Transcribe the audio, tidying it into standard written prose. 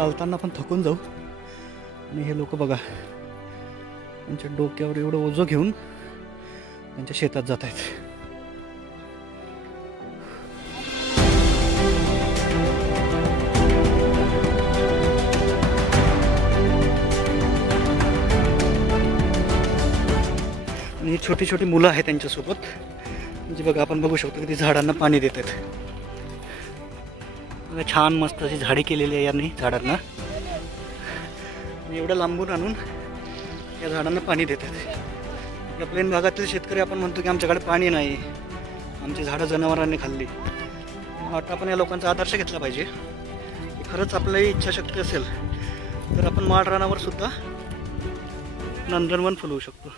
चालताना पण थकून जाऊ. आणि हे लोक बघा त्यांच्या डोक्यावर एवढं ओझं घेऊन त्यांच्या शेतात जात आहेत. आणि छोटी छोटी मुलं आहेत त्यांच्यासोबत. म्हणजे बघा आपण बघू शकतो की ती झाडांना पाणी देत आहेत. छान मस्त अशी झाडी केलेली आहे यांनी झाडांना. आणि एवढं लांबून आणून या झाडांना पाणी देतात. या प्लेन भागातील शेतकरी आपण म्हणतो की आमच्याकडे पाणी नाही, आमची झाडं जनावरांनी खाल्ली. आता आपण या लोकांचा आदर्श घेतला पाहिजे. खरंच आपली इच्छाशक्ती असेल तर आपण माळरानावर सुद्धा नंदनवन फुलवू शकतो.